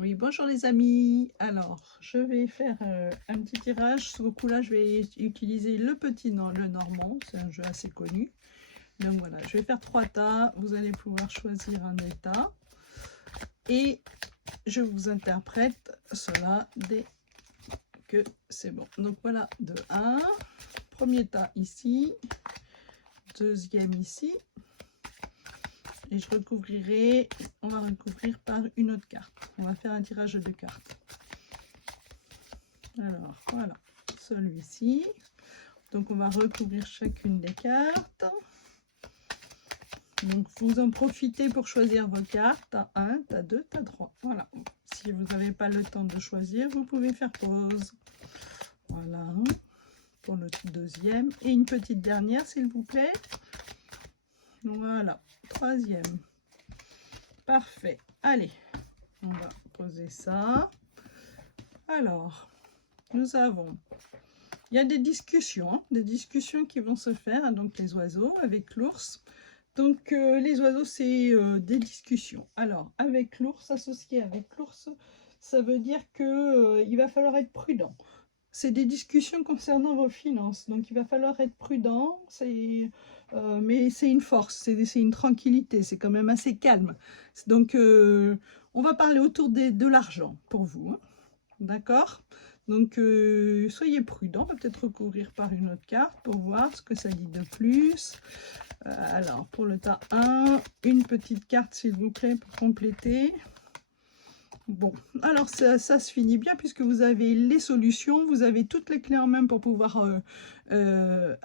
Oui, bonjour les amis. Alors, je vais faire un petit tirage. Ce coup-là, je vais utiliser le le normand. C'est un jeu assez connu. Donc voilà, je vais faire 3 tas. Vous allez pouvoir choisir un des tas. Et je vous interprète cela dès que c'est bon. Donc voilà, de 1. Premier tas ici. Deuxième ici. Et je recouvrirai, on va recouvrir par une autre carte. On va faire un tirage de cartes. Alors, voilà, celui-ci. Donc, on va recouvrir chacune des cartes. Donc, vous en profitez pour choisir vos cartes. Tas 1, tas 2, tas 3. Voilà. Si vous n'avez pas le temps de choisir, vous pouvez faire pause. Voilà. Pour le deuxième. Et une petite dernière, s'il vous plaît. Voilà. Troisième. Parfait. Allez, on va poser ça. Alors, nous avons... Il y a des discussions qui vont se faire, donc les oiseaux avec l'ours. Donc les oiseaux, c'est des discussions. Alors, avec l'ours, associé avec l'ours, ça veut dire que il va falloir être prudent. C'est des discussions concernant vos finances, donc il va falloir être prudent, mais c'est une force, c'est une tranquillité, c'est quand même assez calme. Donc, on va parler autour de l'argent pour vous, hein. D'accord? Donc, soyez prudents. On va peut-être recouvrir par une autre carte pour voir ce que ça dit de plus. Alors, pour le tas 1, une petite carte, s'il vous plaît, pour compléter. Bon, alors ça se finit bien puisque vous avez les solutions, vous avez toutes les clés en main pour pouvoir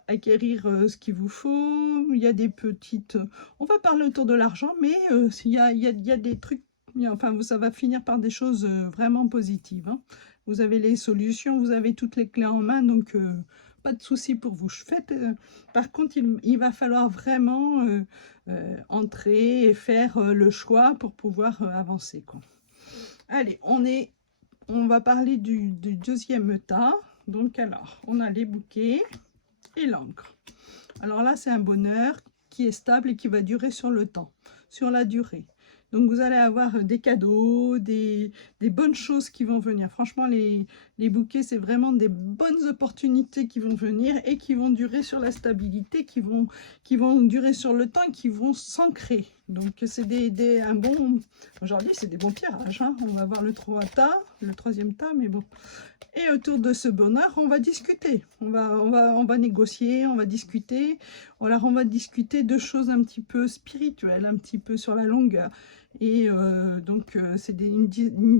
acquérir ce qu'il vous faut. Il y a des petites... On va parler autour de l'argent, mais il y a des trucs... Enfin, ça va finir par des choses vraiment positives, hein. Vous avez les solutions, vous avez toutes les clés en main, donc pas de souci pour vous. Par contre, il va falloir vraiment entrer et faire le choix pour pouvoir avancer, quoi. Allez, on va parler du deuxième tas. Donc alors, on a les bouquets et l'encre. Alors là, c'est un bonheur qui est stable et qui va durer sur le temps, sur la durée. Donc vous allez avoir des cadeaux, des bonnes choses qui vont venir. Franchement, les bouquets, c'est vraiment des bonnes opportunités qui vont venir et qui vont durer sur la stabilité, qui vont durer sur le temps et qui vont s'ancrer. Donc c'est un bon... Aujourd'hui, c'est des bons tirages, hein. On va voir le troisième tas, mais bon. Et autour de ce bonheur, on va discuter. On va négocier, on va discuter. Alors, on va discuter de choses un petit peu spirituelles, un petit peu sur la longueur. Et donc, c'est une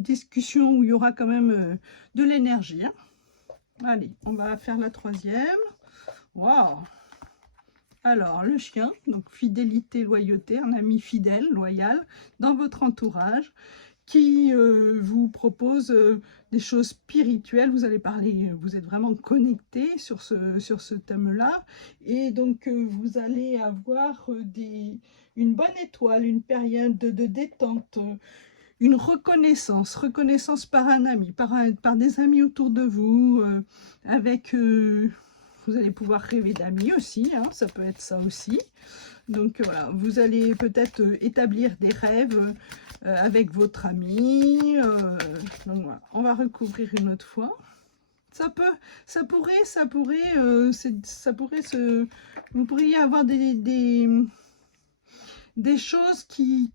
discussion où il y aura quand même de l'énergie, hein. Allez, on va faire la troisième. Waouh! Alors, le chien, donc fidélité, loyauté, un ami fidèle, loyal, dans votre entourage, qui vous propose des choses spirituelles. Vous allez parler, vous êtes vraiment connecté sur ce thème-là. Et donc, vous allez avoir une bonne étoile, une période de détente, une reconnaissance par un ami, par des amis autour de vous, vous allez pouvoir rêver d'amis aussi, hein, ça peut être ça aussi. Donc voilà, vous allez peut-être établir des rêves avec votre ami. Donc voilà, on va recouvrir une autre fois. Vous pourriez avoir des choses qui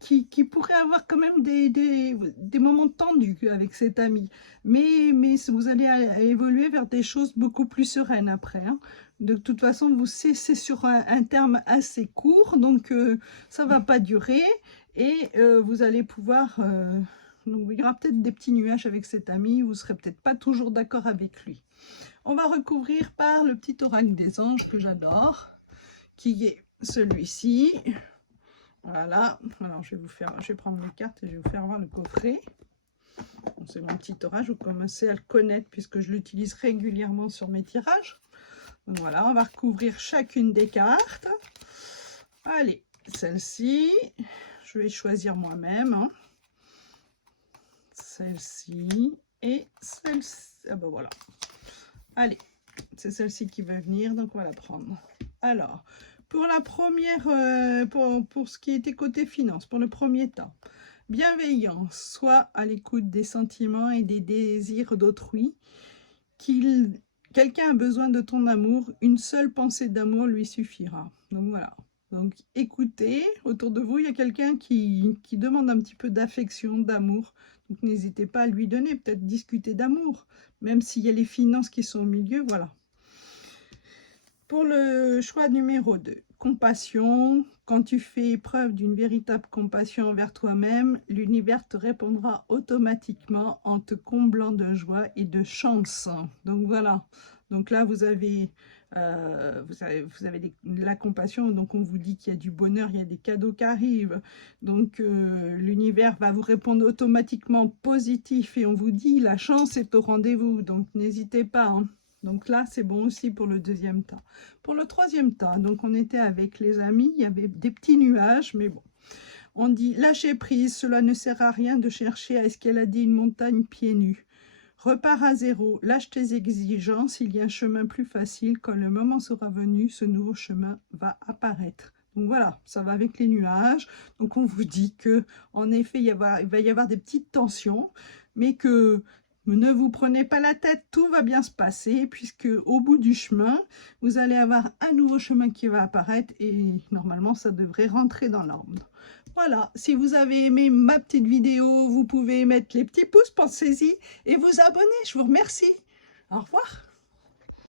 pourraient avoir quand même des moments tendus avec cet ami. Mais vous allez évoluer vers des choses beaucoup plus sereines après, hein. De toute façon, c'est sur un terme assez court, donc ça ne va pas durer. Et vous allez pouvoir... donc il y aura peut-être des petits nuages avec cet ami, vous ne serez peut-être pas toujours d'accord avec lui. On va recouvrir par le petit oracle des anges que j'adore, qui est celui-ci. Voilà, alors je vais prendre les cartes et je vais vous faire voir le coffret. C'est mon petit orage, vous commencez à le connaître puisque je l'utilise régulièrement sur mes tirages. Donc voilà, on va recouvrir chacune des cartes. Allez, celle-ci, je vais choisir moi-même, hein. Celle-ci et celle-ci. Ah ben voilà. Allez, c'est celle-ci qui va venir, donc on va la prendre. Alors, pour la première, pour ce qui était côté finance, pour le premier tas, Bienveillance, soit à l'écoute des sentiments et des désirs d'autrui. Quelqu'un a besoin de ton amour, une seule pensée d'amour lui suffira. Donc voilà. Donc écoutez, autour de vous, il y a quelqu'un qui demande un petit peu d'affection, d'amour. Donc n'hésitez pas à lui donner, peut-être discuter d'amour, même s'il y a les finances qui sont au milieu, voilà. Pour le choix numéro 2, compassion. Quand tu fais preuve d'une véritable compassion envers toi-même, l'univers te répondra automatiquement en te comblant de joie et de chance. Donc voilà. Donc là, vous avez la compassion, donc on vous dit qu'il y a du bonheur, il y a des cadeaux qui arrivent. Donc l'univers va vous répondre automatiquement positif et on vous dit la chance est au rendez-vous. Donc n'hésitez pas, hein. Donc là, c'est bon aussi pour le deuxième tas. Pour le troisième tas, donc on était avec les amis, il y avait des petits nuages, mais bon. On dit, lâchez prise, cela ne sert à rien de chercher à escalader une montagne pieds nus. Repars à zéro, lâche tes exigences, il y a un chemin plus facile. Quand le moment sera venu, ce nouveau chemin va apparaître. Donc voilà, ça va avec les nuages. Donc on vous dit que, en effet, il va y avoir des petites tensions, mais que ne vous prenez pas la tête, tout va bien se passer, puisque au bout du chemin, vous allez avoir un nouveau chemin qui va apparaître et normalement, ça devrait rentrer dans l'ordre. Voilà, si vous avez aimé ma petite vidéo, vous pouvez mettre les petits pouces, pensez-y, et vous abonner. Je vous remercie. Au revoir.